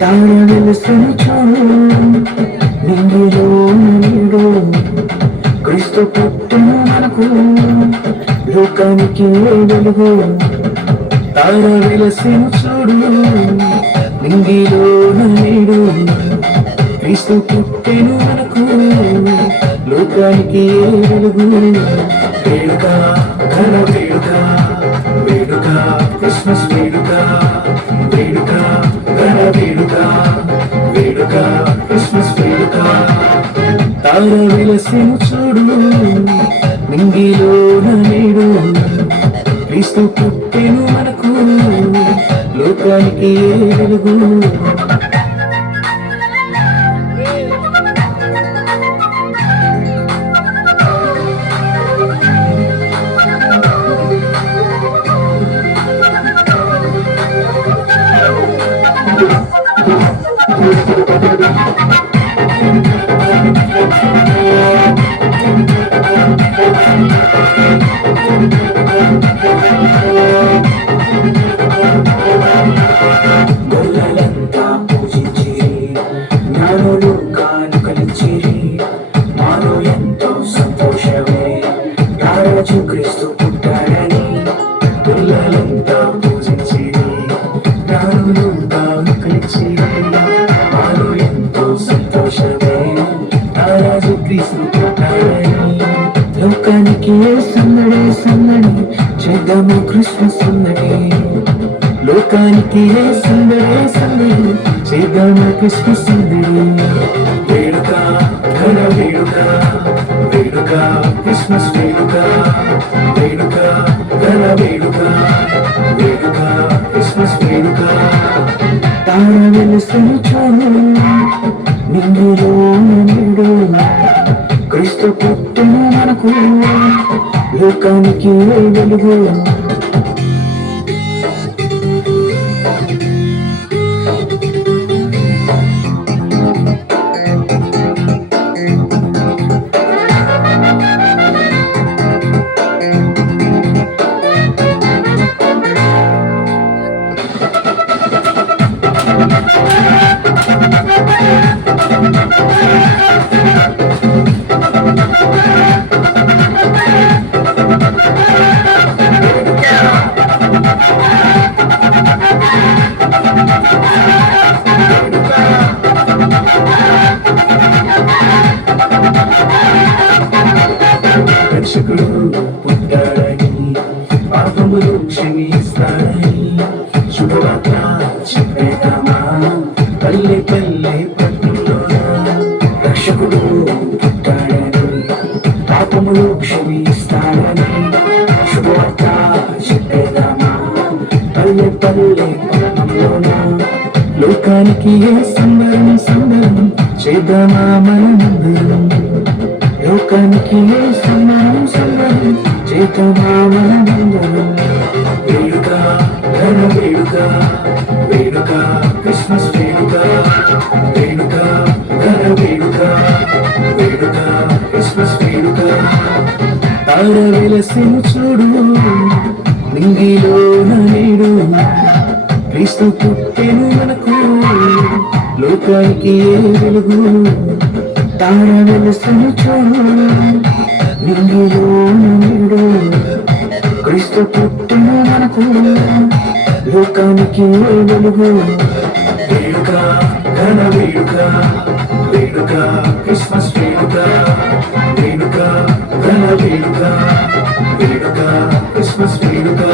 తార వెలుసును చూడు నింగిలో నీడు క్రీస్తు పుట్టును మనకు లోకానికి వెలుగు తార వెలుసును చూడు నింగిలో నీడు క్రీస్తు పుట్టెను మనకు లోకానికి వెలుగు వేడుక ఘన వేడుక వేడుక క్రిస్మస్ వేడుక వేడుక ఘన వేడుక వేడుక క్రిస్మస్ వేడుక తార వెలసెను చూడు నింగిలో నేడు క్రీస్తు పుట్టెను మనకు లోకానికి వెలుగు గొల్లలంతా పూజించిరి జ్ఞానులు కానుకలిచ్చిరి మాలో ఎంతో సంతోషమే రారాజు క్రీస్తు పుట్టాడని గొల్లలంతా పూజించిరి జ్ఞానులు కానుకలిచ్చిరి మాలో ఎంతో సంతోషమే రారాజు క్రీస్తు పుట్టాడని లోకానికి సందడి సందడి చేద్దాము క్రిస్మస్ సందడి లోకానికి సందడి సందడి చేద్దాము క్రిస్మస్ సందడి వేడుక ఘన వేడుక వేడుక క్రిస్మస్ వేడుక వేడుక ఘన వేడుక వేడుక క్రిస్మస్ వేడుక తార వెలుసును చూడు నింగిలో నిండు క్రీస్తు పుట్టెను మనకు లోకానికి వెలుగు రక్షకుడు పుట్టాడని పాపములు క్షమిస్తాడని శుభవార్త చెప్పేద్దామా పల్లె పల్లె పట్టణంలోన రక్షకుడు పుట్టాడని పాపములు క్షమిస్తాడని శుభవార్త చెప్పేద్దామా పల్లె పల్లె పట్టణంలోన లోకానికి సంబరం సంబరం చేద్దామా మనమందరం లోకానికి సంబరం సంబరం చేద్దామా మనమందరం వేడుక ఘన వేడుక వేడుక క్రిస్మస్ వేడుక వేడుక ఘన వేడుక వేడుక క్రిస్మస్ వేడుక తార వెలసెను చూడు నింగిలో నేడు క్రీస్తు పుట్టెను మనకు లోకానికి వెలుగు తార వెలుసును చూడు నింగిలో నేడు క్రీస్తు పుట్టెను మనకు లోకానికి వెలుగు వేడుక ఘన వేడుక వేడుక క్రిస్మస్ వేడుక వేడుక ఘన వేడుక వేడుక క్రిస్మస్ వేడుక